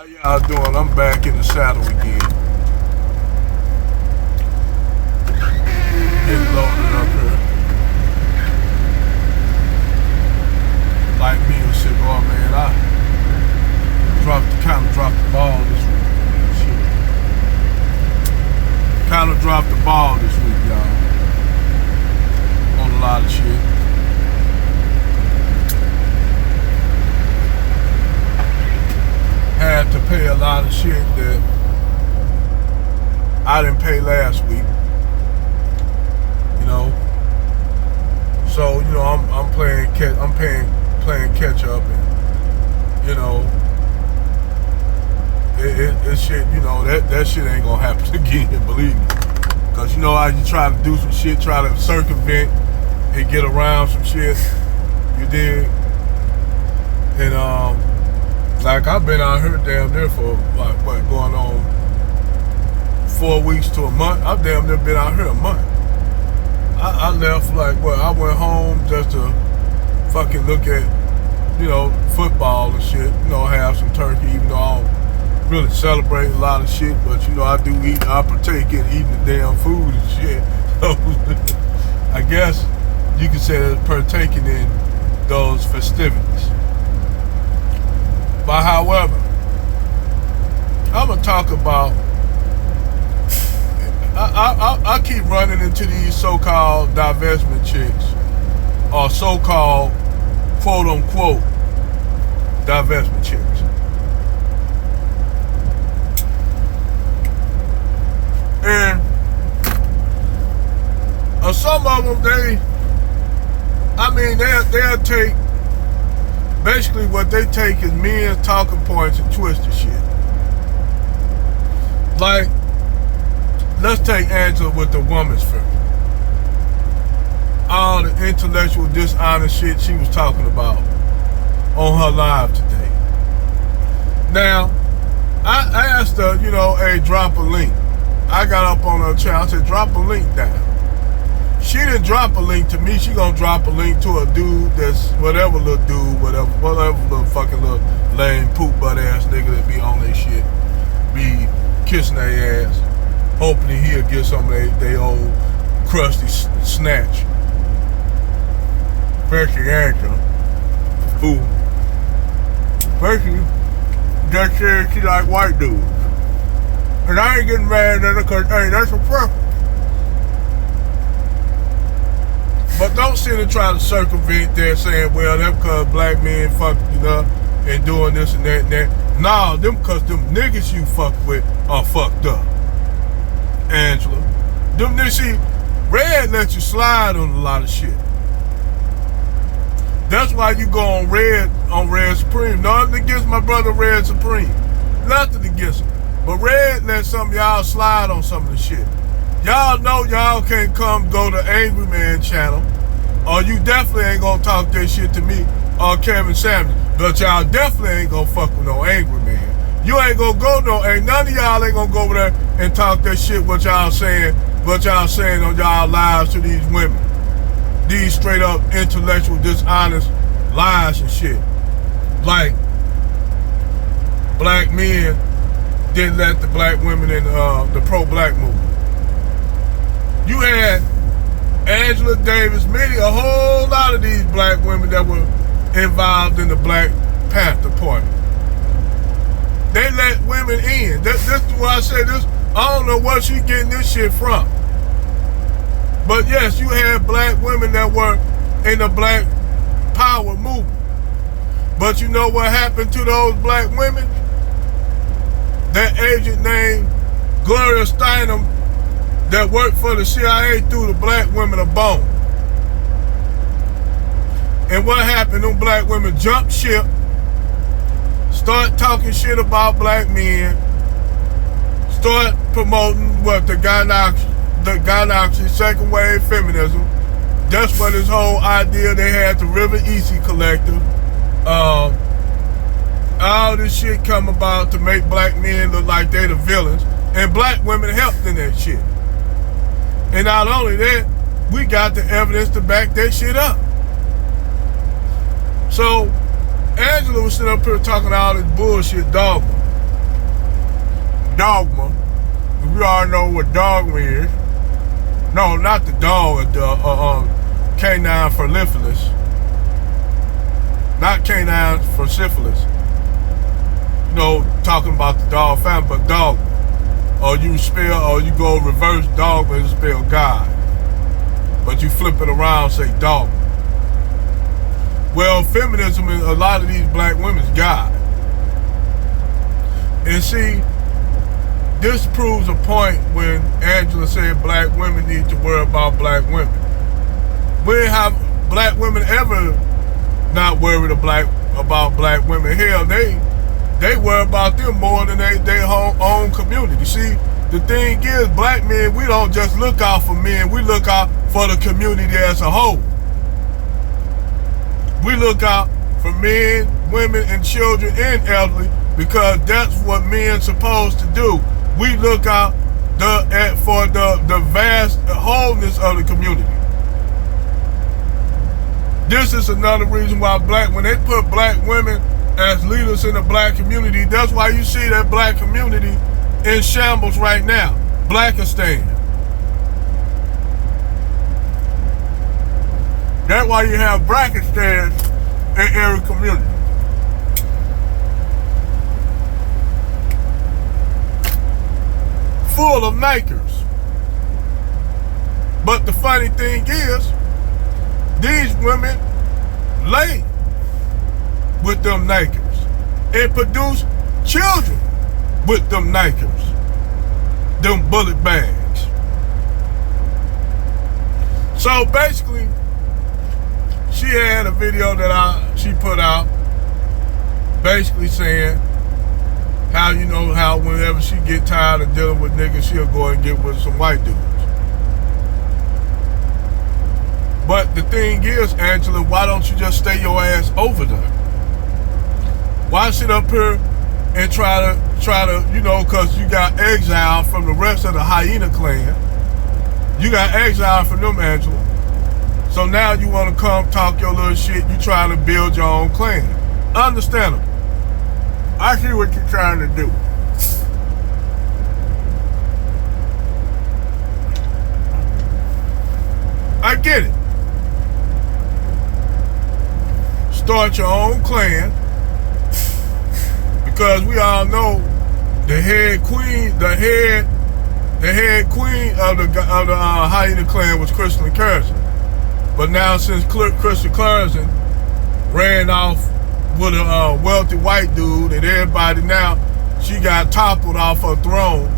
How y'all doing? I'm back in the saddle again. Getting loaded up here. Like me and shit, oh man, I kind of dropped the ball this week. Shit. Kind of dropped the ball this week, y'all. On a lot of shit. Had to pay a lot of shit that I didn't pay last week. You know. So, you know, I'm playing catch up, and you know, it shit, you know, that shit ain't gonna happen again, believe me. Cause you know how you try to do some shit, try to circumvent and get around some shit, you did. And like I've been out here damn near for like what going on 4 weeks to a month. I've damn near been out here a month. I left like what, I went home just to fucking look at, you know, football and shit, you know, have some turkey, even though I don't really celebrate a lot of shit, but you know, I do eat, I partake in eating the damn food and shit. So I guess you could say that partaking in those festivities. But however, I'm gonna talk about, I keep running into these so-called divestment chicks, or so-called quote-unquote divestment chicks. And some of them, they'll take, basically what they take is men's talking points and twist the shit. Like, let's take Angela with the woman's first. All the intellectual dishonest shit she was talking about on her live today. Now, I asked her, you know, hey, drop a link. I got up on her channel, I said, drop a link down. She didn't drop a link to me, she gonna drop a link to a dude that's whatever little dude, whatever little fucking little lame poop butt ass nigga that be on their shit, be kissing their ass, hoping he'll get some of they old crusty snatch. Especially Angela, who basically just said she like white dudes. And I ain't getting mad at her because, hey, that's a preference. But don't sit and try to circumvent there saying, well, that's because black men fucking up and doing this and that and that. Nah, them because them niggas you fuck with are fucked up. Angela. Them niggas, see, Red lets you slide on a lot of shit. That's why you go on Red Supreme. Nothing against my brother Red Supreme. Nothing against him. But Red let some of y'all slide on some of the shit. Y'all know y'all can't go to Angry Man channel, or you definitely ain't gonna talk that shit to me or Kevin Samuels. But y'all definitely ain't gonna fuck with no Angry Man. You ain't gonna go none of y'all ain't gonna go over there and talk that shit what y'all saying on y'all lives to these women. These straight up intellectual dishonest lies and shit. Like black men didn't let the black women in the pro-black movement. You had Angela Davis, a whole lot of these black women that were involved in the Black Panther Party. They let women in. This is why I say this. I don't know where she getting this shit from. But yes, you had black women that were in the Black Power movement. But you know what happened to those black women? That agent named Gloria Steinem that worked for the CIA threw the black women a bone. And what happened? Them black women jumped ship, start talking shit about black men, start promoting what the gynocracy, second wave feminism. That's what this whole idea they had, the River Easy Collective. All this shit come about to make black men look like they the villains, and black women helped in that shit. And not only that, we got the evidence to back that shit up. So Angela was sitting up here talking all this bullshit dogma. dogma. We all know what dogma is. No, not the dog, the canine for syphilis. Not canine for syphilis. You know, talking about the dog family, but dogma. Or you go reverse dogma and spell God. But you flip it around and say dogma. Well, feminism in a lot of these black women's God. And see, this proves a point when Angela said black women need to worry about black women. We didn't have black women ever not worried about black women. Hell, they worry about them more than their own community. See, the thing is, black men, we don't just look out for men, we look out for the community as a whole. We look out for men, women, and children and elderly because that's what men's supposed to do. We look out for the vast wholeness of the community. This is another reason why when they put black women as leaders in the black community, that's why you see that black community in shambles right now. Blackistan. That's why you have Blackistan in every community. Full of nakers. But the funny thing is, these women lay with them nakers and produce children with them nakers, them bullet bags. So basically, she had a video that she put out basically saying how whenever she get tired of dealing with niggas, she'll go and get with some white dudes. But the thing is, Angela, why don't you just stay your ass over there? Why sit up here and try to, because you got exiled from the rest of the hyena clan. You got exiled from them, Angela. So now you want to come talk your little shit. You trying to build your own clan. Understandable. I see what you're trying to do. I get it. Start your own clan. Because we all know the head queen of the hyena clan was Crystal Carson. But now since Crystal Carson ran off with a wealthy white dude and everybody now, she got toppled off her throne.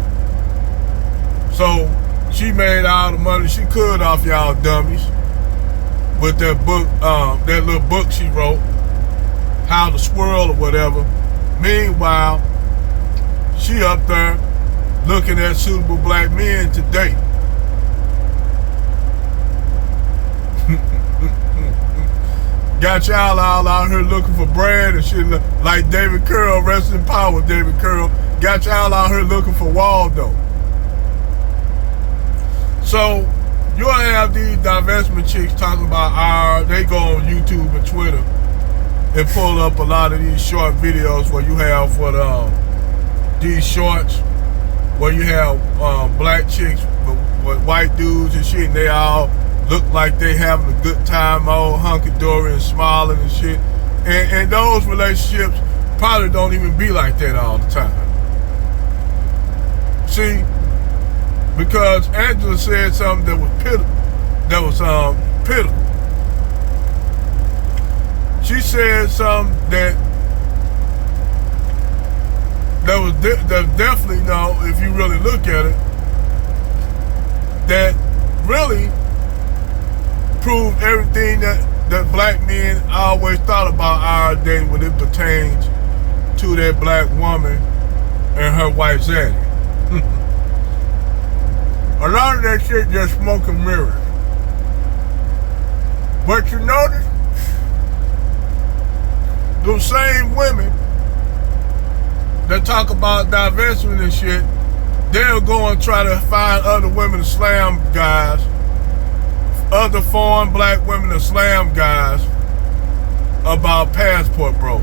So she made all the money she could off y'all dummies with that book, that little book she wrote, How to Swirl or whatever. Meanwhile, she up there looking at suitable black men to date. Got y'all all out here looking for bread and shit like David Curl, rest in power, David Curl. Got y'all out here looking for Waldo. So you'll have these divestment chicks talking about they go on YouTube and Twitter and pull up a lot of these short videos where you have these shorts where you have black chicks with white dudes and shit, and they all look like they having a good time, all hunky-dory and smiling and shit. And those relationships probably don't even be like that all the time. See, because Angela said something that was pitiful. She said something that was definitely, if you really look at it, that really proved everything that black men always thought about our day when it pertains to that black woman and her white zaddy. A lot of that shit just smoke and mirrors. But you notice, those same women that talk about divestment and shit, they'll go and try to find other women to slam guys, other foreign black women to slam guys about passport bros.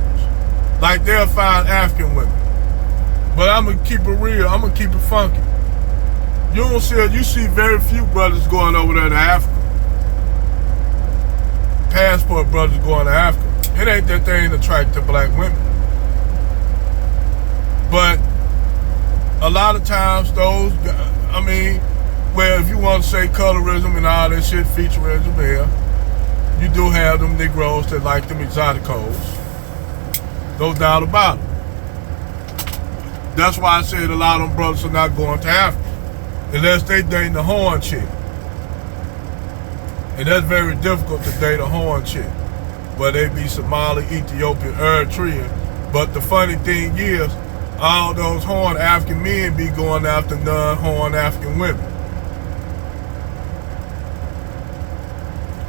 Like they'll find African women. But I I'm gonna keep it real. I'm gonna keep it funky. You see very few brothers going over there to Africa. Passport brothers going to Africa. It ain't that they ain't attracted to black women. But a lot of times those, well, if you want to say colorism and all that shit, featureism, yeah, you do have them Negroes that like them exoticos. No doubt about it. That's why I said a lot of them brothers are not going to Africa unless they dating the horn chick. And that's very difficult to date a horn chick. But they be Somali, Ethiopian, Eritrean. But the funny thing is, all those horn African men be going after non-horn African women.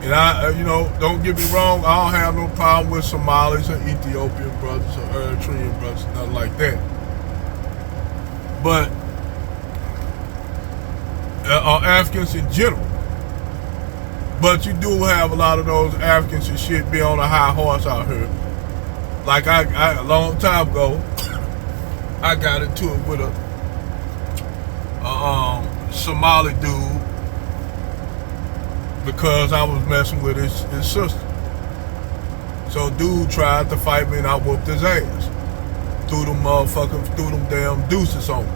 And don't get me wrong, I don't have no problem with Somalis or Ethiopian brothers or Eritrean brothers, nothing like that. But Africans in general. But you do have a lot of those Africans and shit be on a high horse out here. Like I a long time ago, I got into it with a Somali dude because I was messing with his sister. So dude tried to fight me and I whooped his ass. Threw them damn deuces on him.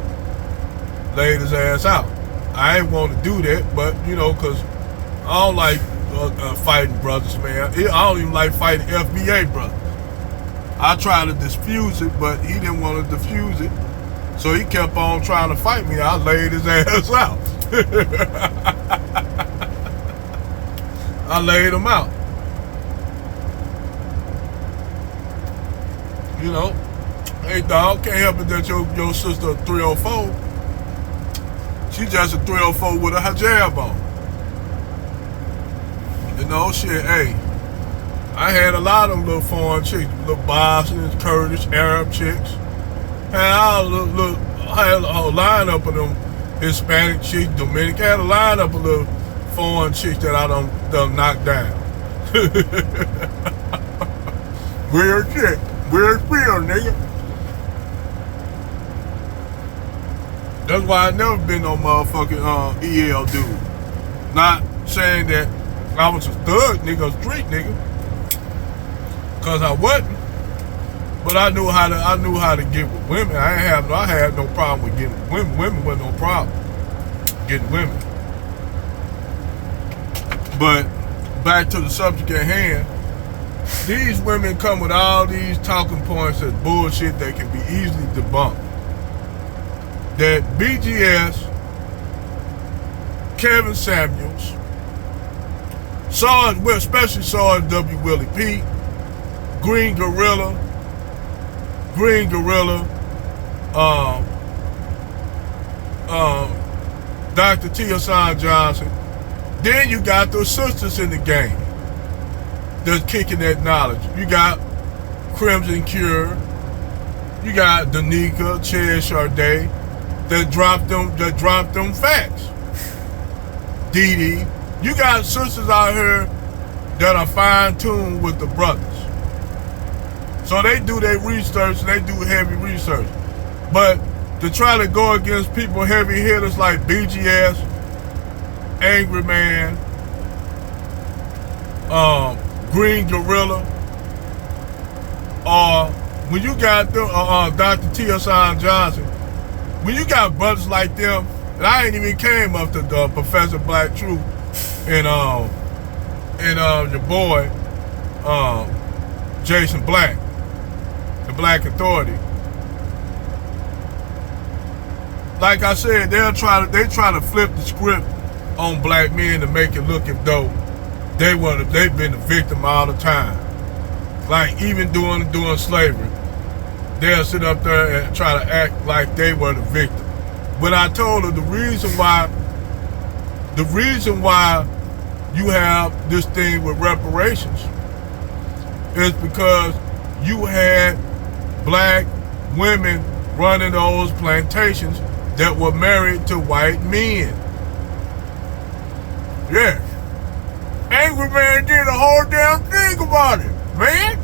Laid his ass out. I ain't want to do that, but cause I don't like fighting brothers, man. I don't even like fighting FBA brothers. I tried to diffuse it, but he didn't want to diffuse it. So he kept on trying to fight me. I laid his ass out. I laid him out. Hey dog, can't help it that your sister a 304. She just a 304 with a hijab on. Shit, hey. I had a lot of them little foreign chicks, little Bosnians, Kurdish, Arab chicks. I had a whole lineup of them Hispanic chicks, Dominican. I had a lineup of little foreign chicks that I done knocked down. Weird shit. Weird feel, nigga. That's why I never been no motherfucking EL dude. Not saying that I was a thug nigga, a street nigga. Cause I wasn't. But I knew how to get with women. I had no problem with getting with women. Women wasn't no problem getting women. But back to the subject at hand, these women come with all these talking points that's bullshit that can be easily debunked. That BGS, Kevin Samuels, especially Sarge W. Willie P, Green Gorilla, Dr. T. Hassan Johnson. Then you got those sisters in the game that's kicking that knowledge. You got Crimson Cure, you got Danica, Cher Sade, that dropped them facts. Dee Dee. You got sisters out here that are fine-tuned with the brothers. So they do their research and they do heavy research. But to try to go against people, heavy hitters like BGS, Angry Man, Green Gorilla, or when you got them, Dr. T. Hassan Johnson, when you got brothers like them, and I ain't even came up to Professor Black Truth and your boy Jason Black, the Black Authority. Like I said, they try to flip the script on black men to make it look as though they've been the victim all the time. Like even during slavery, they'll sit up there and try to act like they were the victim. But I told her the reason why you have this thing with reparations is because you had black women running those plantations that were married to white men. Yeah. Angry Man did a whole damn thing about it, man.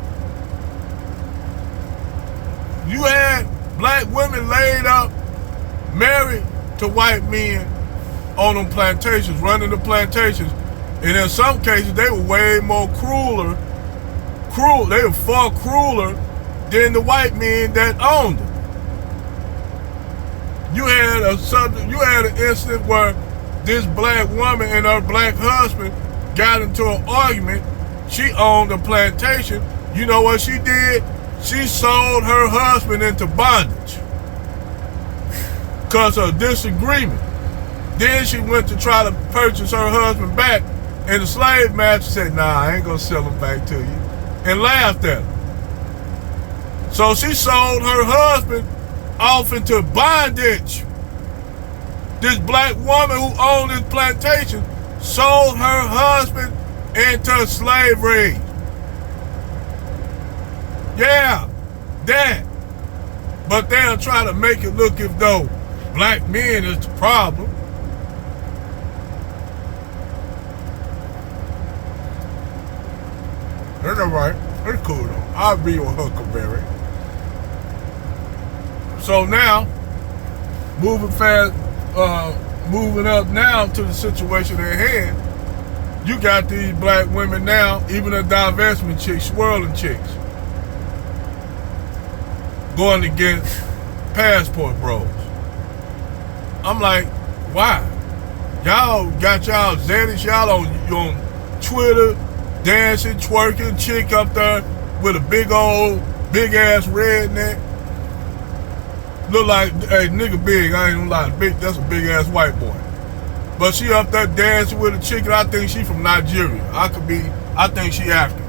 You had Black women laid up, married to white men on them plantations, running the plantations. And in some cases, they were way more cruel. They were far crueler than the white men that owned them. You had an incident where this black woman and her black husband got into an argument. She owned a plantation. You know what she did? She sold her husband into bondage because of disagreement. Then she went to try to purchase her husband back, and the slave master said, nah, I ain't gonna sell him back to you, and laughed at her. So she sold her husband off into bondage. This black woman who owned this plantation sold her husband into slavery. Yeah, that. But they'll try to make it look as though black men is the problem. That's all right. That's cool though. I'll be your Huckleberry. So now, moving up now to the situation at hand, you got these black women now, even the divestment chicks, swirling chicks, going against passport bros. I'm like, why? Y'all got y'all Xanax, y'all on Twitter, dancing, twerking, chick up there with a big ass redneck. Look like, hey, nigga big, I ain't gonna lie, big, that's a big ass white boy. But she up there dancing with a chick, and I think she from Nigeria. I think she African.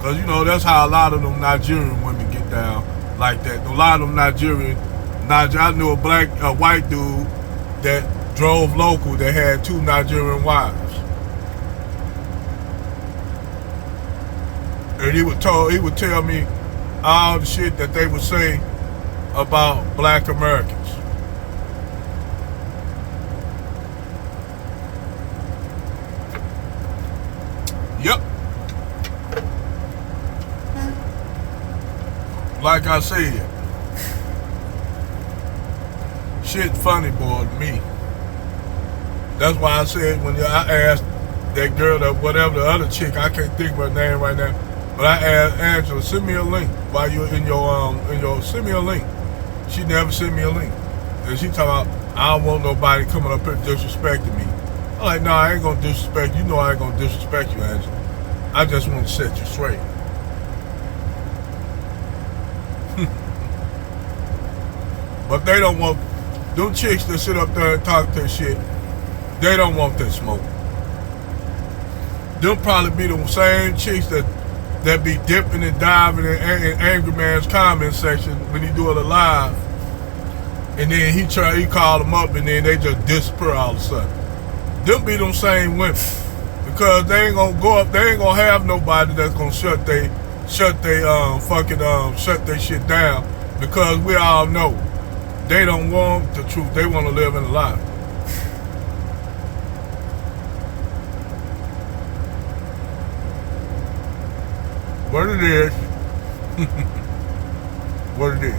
Cause you know, that's how a lot of them Nigerian women get down like that. A lot of them I knew a white dude that drove local that had 2 Nigerian wives. And he would tell me all the shit that they would say about black Americans. Yep. Like I said, shit funny, boy, to me. That's why I said when I asked that girl, that whatever the other chick, I can't think of her name right now, but I asked Angela, send me a link while you're in your send me a link. She never sent me a link. And she talking about, I don't want nobody coming up here disrespecting me. I'm like, no, I ain't gonna disrespect you. You know I ain't gonna disrespect you, Angela. I just want to set you straight. But they don't want, them chicks that sit up there and talk their shit, they don't want that smoke. They'll probably be the same chicks that be dipping and diving in Angry Man's comment section when he do it live. And then he call them up and then they just disappear all of a sudden. Them be them same women. Because they ain't gonna go up, they ain't gonna have nobody that's gonna shut their shit down, because we all know they don't want the truth. They want to live in a lie. What it is, what it is.